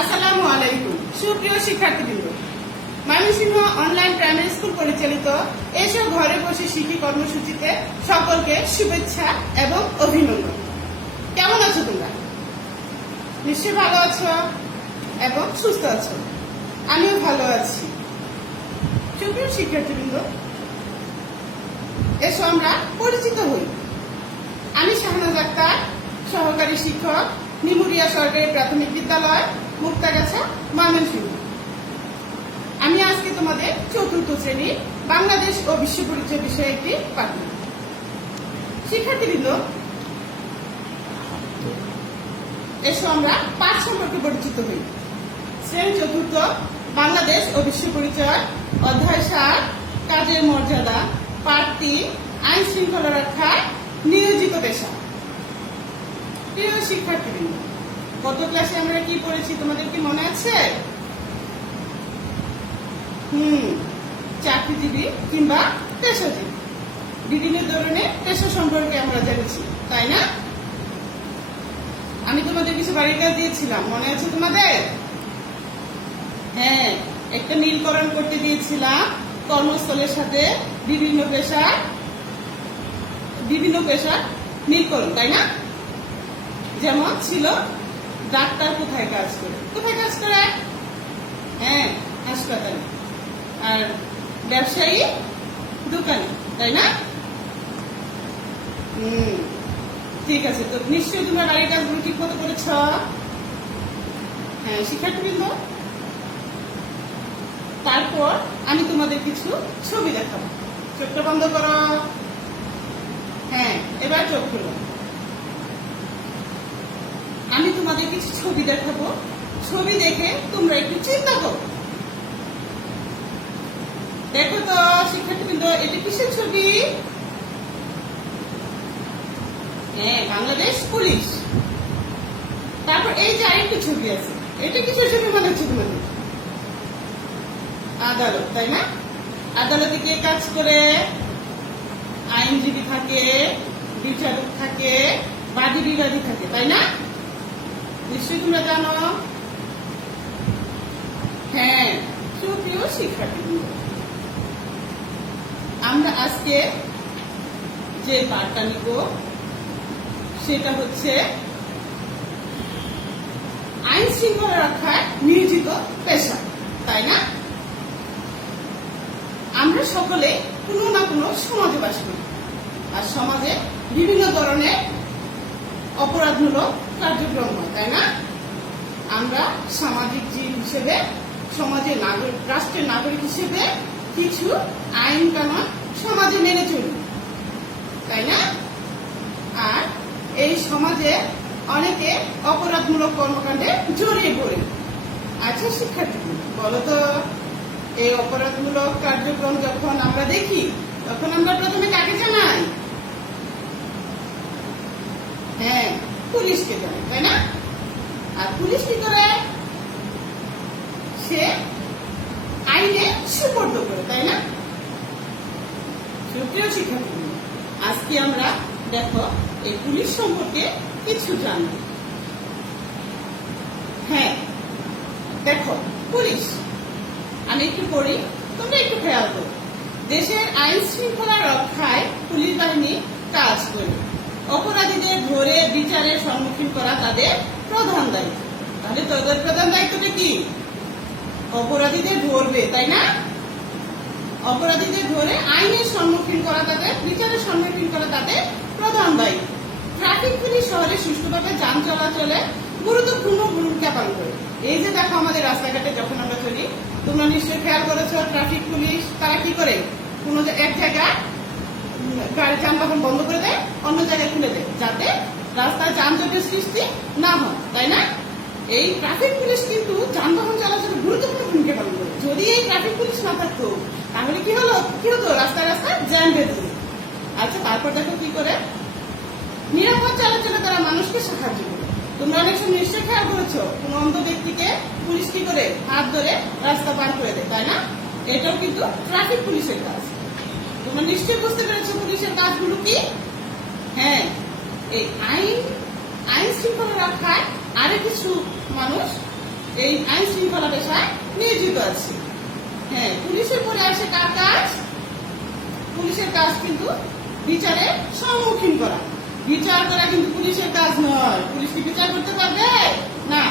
আসসালামু আলাইকুম সুপ্রিয় শিক্ষার্থীবৃন্দ, ময়মনসিংহ অনলাইন প্রাইমারি স্কুল পরিচালিত এসো ঘরে বসে শিখি কর্মসূচিতে সকলকে শুভেচ্ছা এবং অভিনন্দন। কেমন আছো তোমরা? নিশ্চয়ই ভালো আছো এবং সুস্থ আছো। আমিও ভালো আছি। সুপ্রিয় শিক্ষার্থীবৃন্দ, এসো আমরা পরিচিত হই। আমি শাহনাজ আক্তার, সহকারী শিক্ষক, নিমুরিয়া সরকারি প্রাথমিক বিদ্যালয়, মুক্তাগাছা, ময়মনসিংহ। আমি আজকে তোমাদের চতুর্থ শ্রেণী বাংলাদেশ ও বিশ্ব পরিচয় বিষয়ে একটি পাঠ নেব। শিক্ষার্থীবৃন্দ, এসো আমরা পাঠ সম্পর্কে পরিচিত হই। শ্রেণী চতুর্থ, বাংলাদেশ ও বিশ্ব পরিচয়, অধ্যায় 7, কাজের মর্যাদা, পাঠ 3, আইন শৃঙ্খলা রক্ষায় নিয়োজিত পেশা। প্রিয় শিক্ষার্থীবৃন্দ, গত ক্লাসে আমরা কি পড়েছি তোমাদের কি মনে আছে? চাকরিজীবী কিংবা পেশাজীবী, বিভিন্ন ধরনের পেশা সম্পর্কে আমরা জেনেছি, তাই না? আমি তোমাদের কিছু বাড়ির কাজ দিয়েছিলাম, মনে আছে তোমাদের? হ্যাঁ, একটা নীলকরণ করতে দিয়েছিলাম কর্মস্থলের সাথে বিভিন্ন পেশার নীলকরণ, তাই না? যেমন ছিল ডাক্তার কোথায় কাজ করে? হ্যাঁ, হাসপাতালে। আর ব্যবসায়ী দোকানে, তাই না? ঠিক আছে, তো নিশ্চয়ই তোমরা বাড়ির কাজগুলো ঠিক মতো করেছ। হ্যাঁ শিক্ষার্থীবৃন্দ, তারপর আমি তোমাদের কিছু ছবি দেখাবো। চোখটা বন্ধ করো। হ্যাঁ, এবার চোখ খুলো। আমি তোমাদের কিছু ছবি দেখাবো, ছবি দেখে তোমরা একটু চিন্তা করো। দেখো তো শিক্ষার্থীবৃন্দ, এটা কিসের ছবি? হ্যাঁ, বাংলাদেশ পুলিশ। তারপর এই যে আরেকটি ছবি আছে, এটা কিসের ছবি মনে হচ্ছে তোমাদের? আদালত, তাই না? আদালতে কে কাজ করে? আইনজীবী থাকে, বিচারক থাকে, বাদী বিবাদী থাকে, তাই না? নিশ্চয়ই তোমরা জানো। হ্যাঁ, সুপ্রিয় শিক্ষার্থীবৃন্দ, আমরা আজকে যে পাঠটা নিব সেটা হচ্ছে আইন শৃঙ্খলা রক্ষায় নিয়োজিত পেশা, তাই না? আমরা সকলে কোনো না কোনো সমাজে বাস করি, আর সমাজে বিভিন্ন ধরনের অপরাধমূলক কার্যক্রম হয়, তাই না? আমরা সামাজিক জীব হিসেবে, সমাজের নাগরিক, রাষ্ট্রের নাগরিক হিসেবে কিছু আইন কানুন সমাজে মেনে চলি, তাই না? আর এই সমাজে অনেকে অপরাধমূলক কর্মকাণ্ডে জড়িয়ে পড়ে। আচ্ছা শিক্ষার্থী, বলতো এই অপরাধমূলক কার্যক্রম যখন আমরা দেখি তখন আমরা প্রথমে কাকে জানাই? হ্যাঁ, পুলিশকে জানাই, তাই না? আর পুলিশ কি করে? সে আইনে সুপর্দ করে, তাই না? সুপ্রিয় শিক্ষার্থী, আজকে আমরা দেখো এই পুলিশ সম্পর্কে কিছু জানব। হ্যাঁ দেখো, পুলিশ আমি একটু পড়ি, তোমরা একটু খেয়াল করো। দেশের আইন শৃঙ্খলা রক্ষায় পুলিশ বাহিনী কাজ করে। অপরাধীদের ধরে বিচারের সম্মুখীন করা তাদের প্রধান দায়িত্ব। তাহলে তাদের প্রধান দায়িত্বটা কি? অপরাধীদের ধরবে, তাই না? অপরাধীদের ধরে আইনের সম্মুখীন করা, তাদের বিচারের সম্মুখীন করা তাদের প্রধান দায়িত্ব। ট্রাফিক পুলিশ শহরে সুষ্ঠুভাবে যান চলাচলে গুরুত্বপূর্ণ ভূমিকা পালন করে। এই যে দেখো আমাদের রাস্তাঘাটে যখন আমরা চলি, তোমরা নিশ্চয়ই খেয়াল করেছো, ট্রাফিক পুলিশ তারা কি করে? কোনো এক জায়গায় গাড়ি যানবাহন বন্ধ করে দেয়, অন্য জায়গায় খুলে দেয়, যাতে রাস্তায় যানজটের সৃষ্টি না হয়, তাই না? এই ট্রাফিক পুলিশ কিন্তু যানবাহন চলাচলে গুরুত্বপূর্ণ ভূমিকা পালন করে। যদি এই ট্রাফিক পুলিশ না থাকতো তাহলে কি হতো? রাস্তায় রাস্তায় জ্যাম বেঁধে যেত। আচ্ছা, তারপর দেখো কি করে? নিরাপদ চলাচলে তারা মানুষকে সাহায্য করে। তোমরা অনেক সময় নিশ্চয়ই খেয়াল করেছো, কোন অন্ধ ব্যক্তিকে পুলিশ কি করে? হাত ধরে রাস্তা পার করে দেয়, তাই না? এটাও কিন্তু ট্রাফিক পুলিশের কাজ। তোমরা নিশ্চয়ই বুঝতে পেরেছো পুলিশের কাজগুলো কি? হ্যাঁ, এই আইন শৃঙ্খলা রক্ষায় আরো কিছু মানুষ এই আইন শৃঙ্খলা পেশায় নিয়োজিত আছে। হ্যাঁ, পুলিশের পরে আসে কার কাজ? পুলিশের কাজ কিন্তু বিচারের সম্মুখীন করা। বিচার করা কিন্তু পুলিশের কাজ নয়। পুলিশ কি বিচার করতে পারবে? না,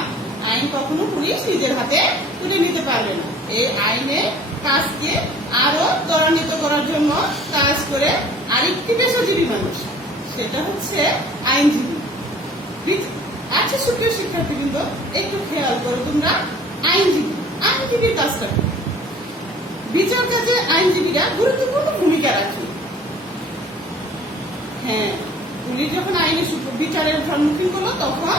আইন কখনো পুলিশ নিজের হাতে তুলে নিতে পারবে না। এই আইনের কাজকে আরো ত্বরান্বিত করার জন্য কাজ করে আরেকটি পেশাজীবী মানুষ, সেটা হচ্ছে আইনজীবী। আচ্ছা সুপ্রিয় শিক্ষার্থীবৃন্দ, একটু খেয়াল করো তোমরা, আইনজীবীর কাজটা কি? বিচার কাজে আইনজীবীরা গুরুত্বপূর্ণ ভূমিকা রাখে। হ্যাঁ, পুলিশ যখন বিচারের সম্মুখীন করলো তখন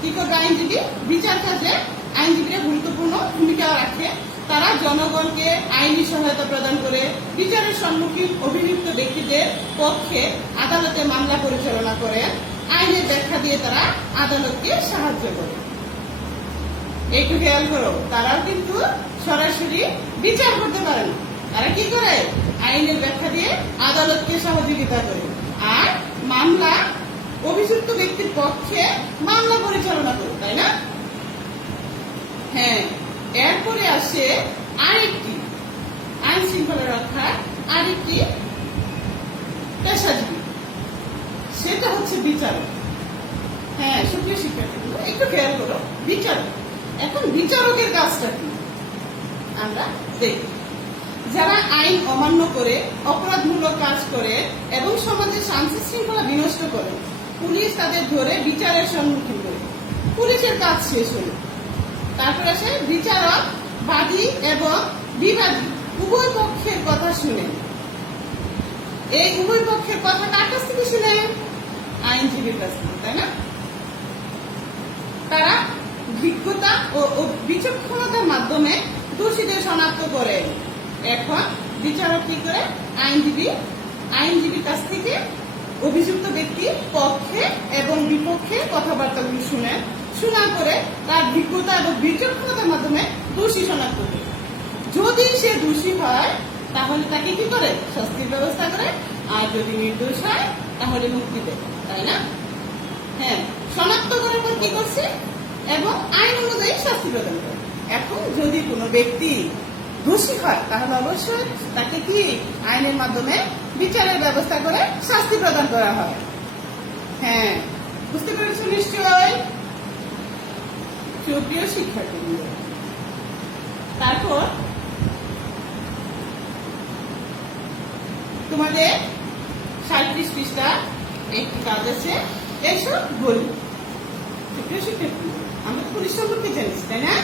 কি করবে আইনজীবী? বিচার কাজে আইনজীবীরা গুরুত্বপূর্ণ ভূমিকা রাখে। তারা জনগণকে আইনি সহায়তা প্রদান করে বিচারের সম্মুখীন অভিযুক্ত ব্যক্তিদের পক্ষে আদালতে মামলা পরিচালনা করে, আইনের ব্যাখ্যা দিয়ে তারা আদালতকে সাহায্য করে। একটু খেয়াল করো, তারাও কিন্তু সরাসরি বিচার করতে পারে না। তারা কি করে? আইনের ব্যাখ্যা দিয়ে আদালতকে সহযোগিতা করে আর মামলা অভিযুক্ত ব্যক্তির পক্ষে মামলা পরিচালনা করে, তাই না? হ্যাঁ, এরপরে আসে আরেকটি আইন শৃঙ্খলা রক্ষার আরেকটি পেশাজীবী, সেটা হচ্ছে বিচারক। হ্যাঁ সুপ্রিয় শিক্ষার্থীগুলো, একটু খেয়াল করো, বিচারক। এখন বিচারকের কাজটা কি আমরা দেখি। যারা আইন অমান্য করে অপরাধমূলক কাজ করে এবং সমাজের শান্তি শৃঙ্খলা বিনষ্ট করে, পুলিশ তাদের ধরে বিচারের সম্মুখীন করে। পুলিশের কাজ শেষ হলো, তারপর আসে বিচারক বাদী এবং বিবাদী উভয় পক্ষের কথা শুনে। এই উভয় পক্ষের কথা কার কাছ থেকে শুনে? আইনজীবীর কাছ থেকে, তাই না? তারা বিজ্ঞতা ও বিচক্ষণতার মাধ্যমে দোষীদের শনাক্ত করে। এখন বিচারক কি করে? আইনজীবীর কাছ থেকে অভিযুক্ত ব্যক্তির পক্ষে এবং বিপক্ষে কথাবার্তাগুলো শুনে, শোনার পরে তার বিজ্ঞতা এবং বিচক্ষণতার মাধ্যমে দোষী শনাক্ত করে। যদি সে দোষী হয় তাহলে তাকে কি করে? শাস্তির ব্যবস্থা করে। আর যদি নির্দোষ হয় তাহলে মুক্তি দেয়, তাই না? হ্যাঁ, শনাক্ত করার পর কি করছে? এবং আইন অনুযায়ী শাস্তি প্রদান করে। এখন যদি কোনো ব্যক্তি দোষী হয় তাহলে অবশ্যই তাকে কি আইনের মাধ্যমে বিচারের ব্যবস্থা করে শাস্তি প্রদান করা হয়। হ্যাঁ, বুঝতে পেরেছো নিশ্চয় সুপ্রিয় শিক্ষার্থী। তারপর তোমাদের 37 পৃষ্ঠা একটি কাজ আছে, এসো বলি। সুপ্রিয় শিক্ষার্থী, আমরা পুলিশ সম্পর্কে জানিস, তাই না?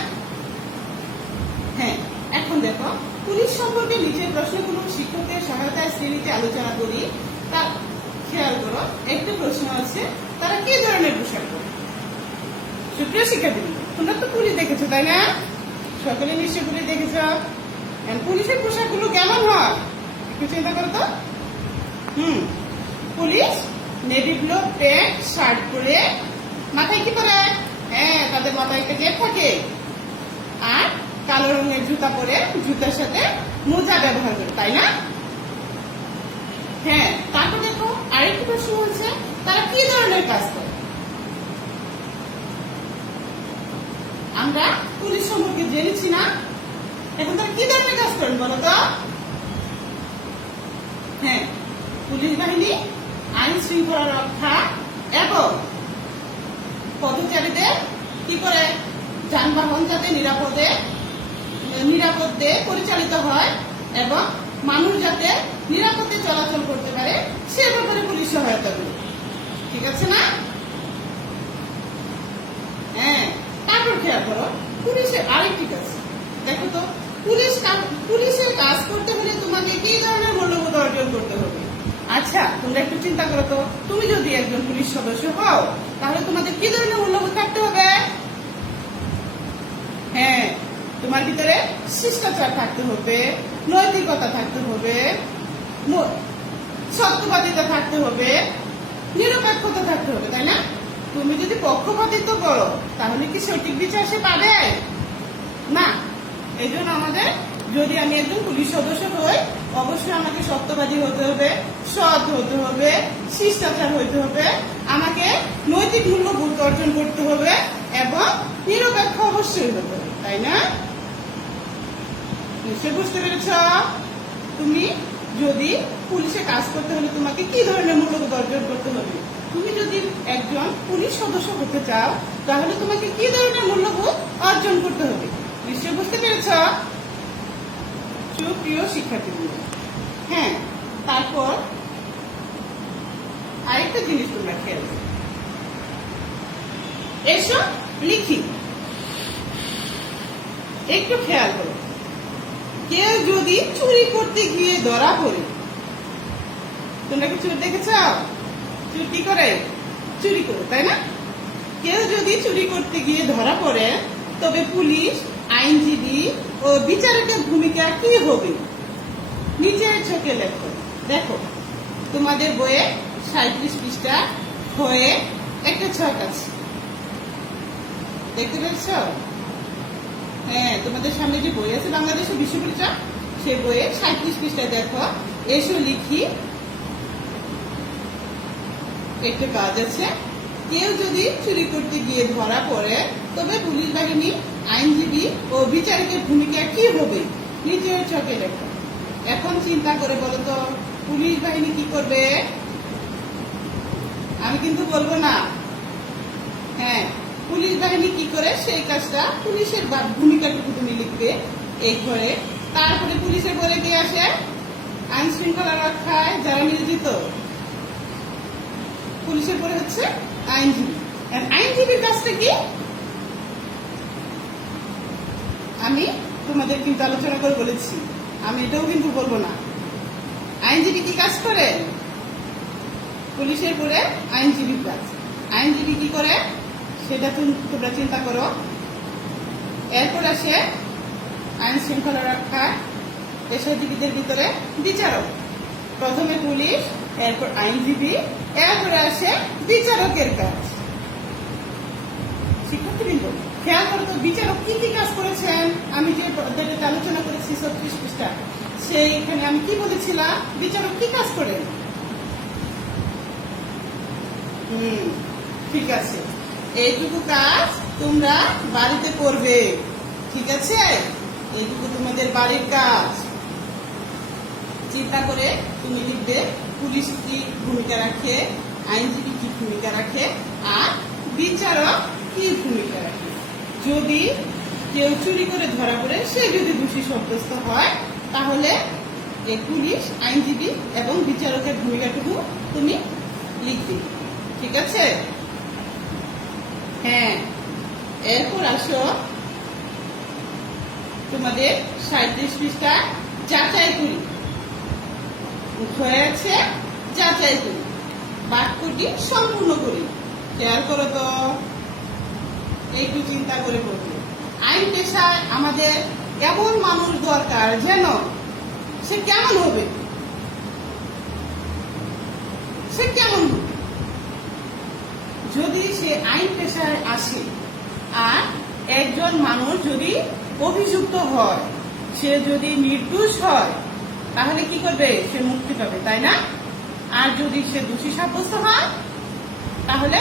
হ্যাঁ, এখন দেখো, পুলিশ সম্পর্কে নিচের প্রশ্নগুলো শিক্ষকদের সহায়তায় শ্রেণীতে আলোচনা করি। তা খেয়াল করো, একটা প্রশ্ন আছে, তারা কি ধরনের পোশাক পরে? সুপ্রিয় শিক্ষার্থী, তোমরা তো পুলিশ দেখেছো, তাই না? সকলে নিশ্চয় পুলিশ দেখেছ। পুলিশের পোশাকগুলো কেমন হয় একটু চিন্তা করো তো। Police navy blue pant shirt পরে, মাথায় কি পরে? হ্যাঁ, তাদের মাথায় একটা ক্যাপ থাকে, আর কালো রঙের জুতা পরে, জুতার সাথে মোজা ব্যবহার করে, তাই না? হ্যাঁ, তারপর দেখো আরেকটি প্রশ্ন হচ্ছে, তারা কি ধরনের কাজ করে? আমরা পুলিশ সম্পর্কে জেনেছি না, এখন তারা কি ধরনের কাজ করেন বলো তো? হ্যাঁ, পুলিশ বাহিনী আইন শৃঙ্খলা রক্ষা এবং পথচারীদের কি করে? যানবাহন যাতে নিরাপদে পরিচালিত হয় এবং মানুষ যাতে নিরাপদে চলাচল করতে পারে সে ব্যাপারে পুলিশ সহায়তা করে। ঠিক আছে না? হ্যাঁ, তারপর খেয়াল করো, পুলিশের আরেকটি কাজ দেখো তো। পুলিশের কাজ করতে হলে তোমাকে কি ধরনের মূল্যবোধ অর্জন করতে হবে? আচ্ছা, তোমরা একটু চিন্তা করো তো, তুমি যদি একজন পুলিশ সদস্য হও তাহলে তোমাদের কি ধরনের মূল্যবোধ থাকতে হবে? হ্যাঁ, তোমার ভিতরে শিষ্টাচার থাকতে হবে, নৈতিকতা থাকতে হবে, সত্যবাদিতা থাকতে হবে, নিরপেক্ষতা থাকতে হবে, তাই না? তুমি যদি পক্ষপাতিত্ব করো তাহলে কি সঠিক বিচার সে পাবে না? এই জন্য আমাদের, যদি আমি একজন পুলিশ সদস্য হই, অবশ্যই আমাকে সত্যবাদী হতে হবে, সৎ হতে হবে, শিষ্টাচার হতে হবে, আমাকে নৈতিক মূল্যবোধ অর্জন করতে হবে এবং নিরপেক্ষ অবশ্যই হতে হবে, তাই না? নিশ্চয় বুঝতে পেরেছ? তুমি যদি পুলিশে কাজ করতে হলে তোমাকে কি ধরনের মূল্যবোধ অর্জন করতে হবে? তুমি যদি একজন পুলিশ সদস্য হতে চাও তাহলে তোমাকে কি ধরনের মূল্যবোধ অর্জন করতে হবে? নিশ্চয় বুঝতে পেরেছ? প্রিয় শিক্ষার্থীবৃন্দ, হ্যাঁ, তারপর আরেকটা জিনিস তোমরা খেয়াল করো। এসো লিখি, একটু খেয়াল করো। কেউ যদি চুরি করতে গিয়ে ধরা পড়ে, তোমরা কি চোর দেখেছ? চোর কি করে? চুরি করে, তাই না? কেউ যদি চুরি করতে গিয়ে ধরা পড়ে তবে পুলিশ, আইনজীবী ও বিচারকের ভূমিকা কি হবে? নিজের চোখে লেখো। দেখো তোমাদের বইয়ে 37 পৃষ্ঠা হয়ে একটা ছক আছে, দেখতে পেরেছ? হ্যাঁ, তোমাদের সামনে যে বই আছে বাংলাদেশের বিশ্ব পরিচয়, সে বইয়ে 37 পৃষ্ঠায় দেখো, এসো লিখি একটা কাজ আছে। কেউ যদি চুরি করতে গিয়ে ধরা পড়ে তবে পুলিশ বাহিনী, আইনজীবী ও বিচারকের ভূমিকা কি হবে? নিজের চোখে লেখো। এখন চিন্তা করে বলো তো, পুলিশ বাহিনী কি করবে? আমি কিন্তু বলবো না। হ্যাঁ, পুলিশ বাহিনী কি করে সেই কাজটা, পুলিশের ভূমিকাটুকু তুমি লিখবে এই ঘরে। তারপরে পুলিশের বলে কি আসে? আইন শৃঙ্খলা রক্ষায় যারা নিয়োজিত, পুলিশের পরে হচ্ছে আইনজীবী। আইনজীবীর কাজটা কি আমি তোমাদের কিন্তু আলোচনা করে বলেছি, আমি এটাও কিন্তু বলবো না। আইনজীবী কি কাজ করে? পুলিশের পরে আইনজীবীর কাজ। আইনজীবী কি করে সেটা তোমরা চিন্তা করো। এরপর আসে আইন শৃঙ্খলা রক্ষা পেশাজীবীদের ভিতরে বিচারক। প্রথমে পুলিশ, এরপর আইনজীবী, এরপরে আসে বিচারকের কাজ। শিক্ষার্থীবৃন্দ খেয়াল করো তো, বিচারক কি কি কাজ করেছেন? আমি যে পদ্ধতিতে আলোচনা করেছি 36 পৃষ্ঠা, সেইখানে আমি কি বলেছিলাম? বিচারক কি কাজ করেন? ঠিক আছে, এইটুকু কাজ তোমরা বাড়িতে করবে, ঠিক আছে? এইটুকু তোমাদের বাড়ির কাজ। চিন্তা করে তুমি লিখবে পুলিশ কি ভূমিকা রাখে, আইনজীবী কি ভূমিকা রাখে, আর বিচারক কি ভূমিকা রাখে। যদি কেউ চুরি করে ধরা পড়ে, সে যদি দোষী সাব্যস্ত হয়, তাহলে এই পুলিশ, আইনজীবী এবং বিচারকের ভূমিকাটুকু তুমি লিখবে, ঠিক আছে? হ্যাঁ, এরপর আসো তোমাদের 37 পৃষ্ঠা যাচাই করি হয়ে আছে, যাচাই করি। বাক্যটি সম্পূর্ণ করি। খেয়াল করো তো, একটু চিন্তা করে বলবো। আইন পেশায় আমাদের এমন মানুষ দরকার যেন সে কেমন হবে? সে কেমন হবে? যদি সে আইন পেশায় আসে আর একজন মানুষ যদি অভিযুক্ত হয়, সে যদি নির্দোষ হয়, তাহলে কি করবে? সে মুক্তি পাবে, তাই না? আর যদি সে দোষী সাব্যস্ত হয় তাহলে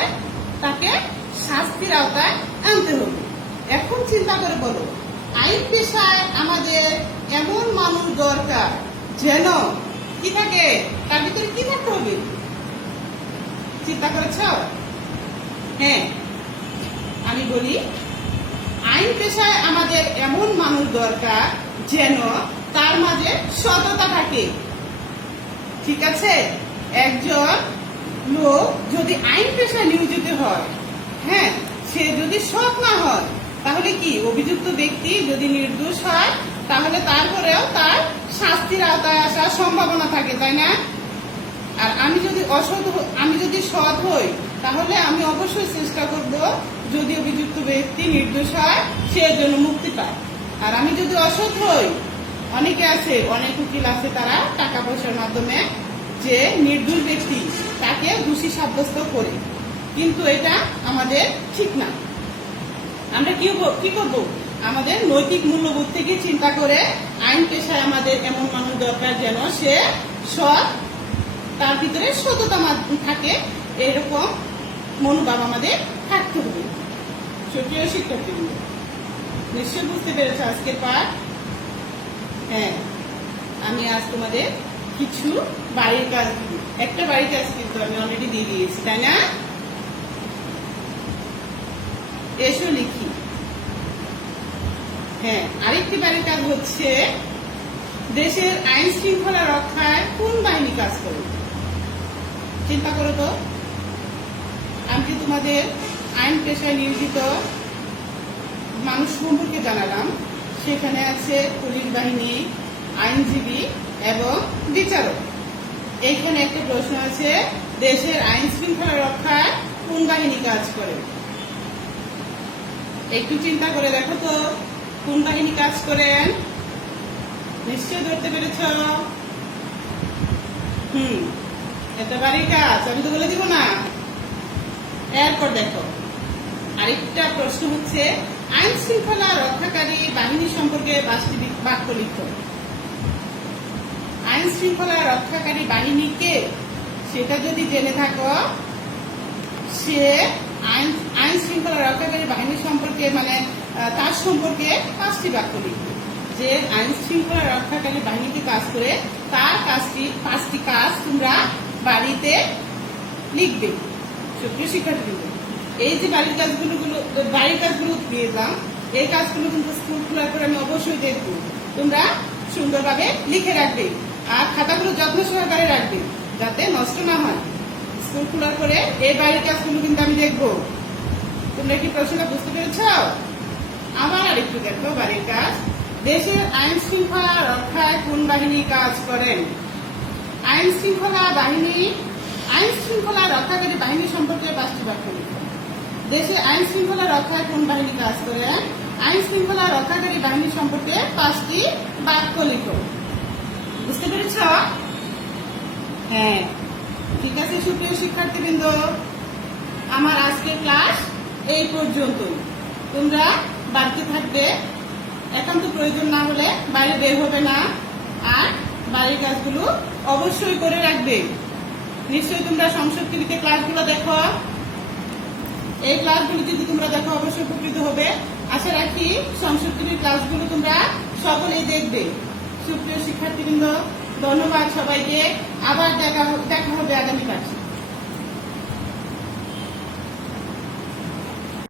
তাকে শাস্তির আওতায় আনতে হবে। এখন চিন্তা করে বলো, আইন পেশায় আমাদের এমন মানুষ দরকার যেন কি থাকে? তার ভিতরে কি থাকতে হবে? চিন্তা করেছ? হ্যাঁ, আমি বলি, আইন পেশায় আমাদের এমন মানুষ দরকার যেন তার মাঝে সততা থাকে, ঠিক আছে? একজন লোক যদি আইন পেশায় নিয়োজিত হয়, হ্যাঁ, সে যদি সৎ না হয়, তাহলে কি অভিযুক্ত ব্যক্তি যদি নির্দোষ হয়, তাহলে তারপরেও তার শাস্তির আওতায় আসার সম্ভাবনা থাকে, তাই না? আর আমি যদি সৎ হই, তাহলে আমি অবশ্যই চেষ্টা করব যদি অভিযুক্ত ব্যক্তি নির্দোষ হয় সে যেন মুক্তি পায়। আর আমি যদি অসৎ হই, অনেকে আছে, অনেক উকিল আছে, তারা টাকা পয়সার মাধ্যমে যে নির্দোষ ব্যক্তি তাকে দোষী সাব্যস্ত করে, কিন্তু এটা আমাদের ঠিক না। আমরা কি করব? আমাদের নৈতিক মূল্যবোধ থেকে চিন্তা করে আইন পেশায় আমাদের এমন মানুষ দরকার যেন সে সৎ, তার ভিতরে সততা থাকে, এরকম মনোভাব আমাদের থাকতে হবে। সুপ্রিয় শিক্ষার্থীবৃন্দ, নিশ্চয় বুঝতে পেরেছ আজকের পাঠ। হ্যাঁ, আমি আজ তোমাদের কিছু বাড়ির কাজ দিব। একটা বাড়ির কাজ কিন্তু আমি অলরেডি দিয়ে দিয়েছি, তাই না? এসো লিখি। হ্যাঁ, আরেকটি বাড়ির কাজ হচ্ছে দেশের আইন শৃঙ্খলা রক্ষায় কোন বাহিনী কাজ করে? চিন্তা করো তো। আমি তোমাদের আইন পেশায় নিয়োজিত মানুষ সম্পর্কে জানালাম। সেখানে আছে পুলিশ বাহিনী, আইনজীবী এবং বিচারক। এইখানে একটা প্রশ্ন আছে, দেশের আইন শৃঙ্খলা রক্ষায় কোন বাহিনী কাজ করে? একটু চিন্তা করে দেখো তো, কোন বাহিনী কাজ করেন? নিশ্চয় ধরতে পেরেছ? এটা বাড়ির কাজ, আমি তো বলে দিব না। এরপর দেখো, আরেকটা প্রশ্ন হচ্ছে, আইন শৃঙ্খলা রক্ষাকারী বাহিনী সম্পর্কে 5টি বাক্য লিখো। আইন শৃঙ্খলা রক্ষাকারী বাহিনী কে? সেটা যদি জেনে থাকো, সে আইন শৃঙ্খলা রক্ষাকারী বাহিনী সম্পর্কে তার সম্পর্কে 5টি বাক্য লিখবে। যে আইন শৃঙ্খলা রক্ষাকারী বাহিনীতে কাজ করে তার 5টি কাজ তোমরা বাড়িতে লিখবে। সুপ্রিয় শিক্ষার্থীবৃন্দ, এই যে বাড়ির কাজগুলো দিয়েছিলাম, এই কাজগুলো কিন্তু স্কুল খোলার পরে আমি অবশ্যই দেখবো। তোমরা সুন্দরভাবে লিখে রাখবে আর খাতাগুলো যত্ন সহকারে রাখবে, যাতে নষ্ট না হয়। স্কুল খোলার পরে এই বাড়ির কাজগুলো কিন্তু আমি দেখবো। তোমরা কি প্রশ্নটা বুঝতে পেরেছ? আবার আরেকটু দেখো, বাড়ির কাজ, দেশের আইন শৃঙ্খলা রক্ষায় কোন বাহিনী কাজ করেন? আইন শৃঙ্খলা রক্ষাকারী বাহিনী সম্পর্কে 5টি বাক্য লিখো। দেশে আইন শৃঙ্খলা রক্ষায় কোন বাহিনী কাজ করে? আইন শৃঙ্খলা রক্ষাকারী বাহিনী সম্পর্কে 5টি বাক্য লিখো। বুঝতে পেরেছ? হ্যাঁ, ঠিক আছে। সুপ্রিয় শিক্ষার্থীবৃন্দ, আমার আজকের ক্লাস এই পর্যন্ত। তোমরা বাড়িতে থাকবে, একান্ত প্রয়োজন না হলে বাইরে বের হবে না, আর বাড়ির কাজগুলো অবশ্যই করে রাখবে। নিশ্চয়ই তোমরা সংস্কৃতিতে ক্লাসগুলো দেখো। এই ক্লাসগুলো যদি তোমরা দেখো অবশ্যই উপকৃত হবে। আশা রাখি সংস্কৃতির ক্লাসগুলো তোমরা সকলেই দেখবে। সুপ্রিয় শিক্ষার্থীবৃন্দ, ধন্যবাদ সবাইকে। আবার দেখা হবে আগামী ক্লাসে।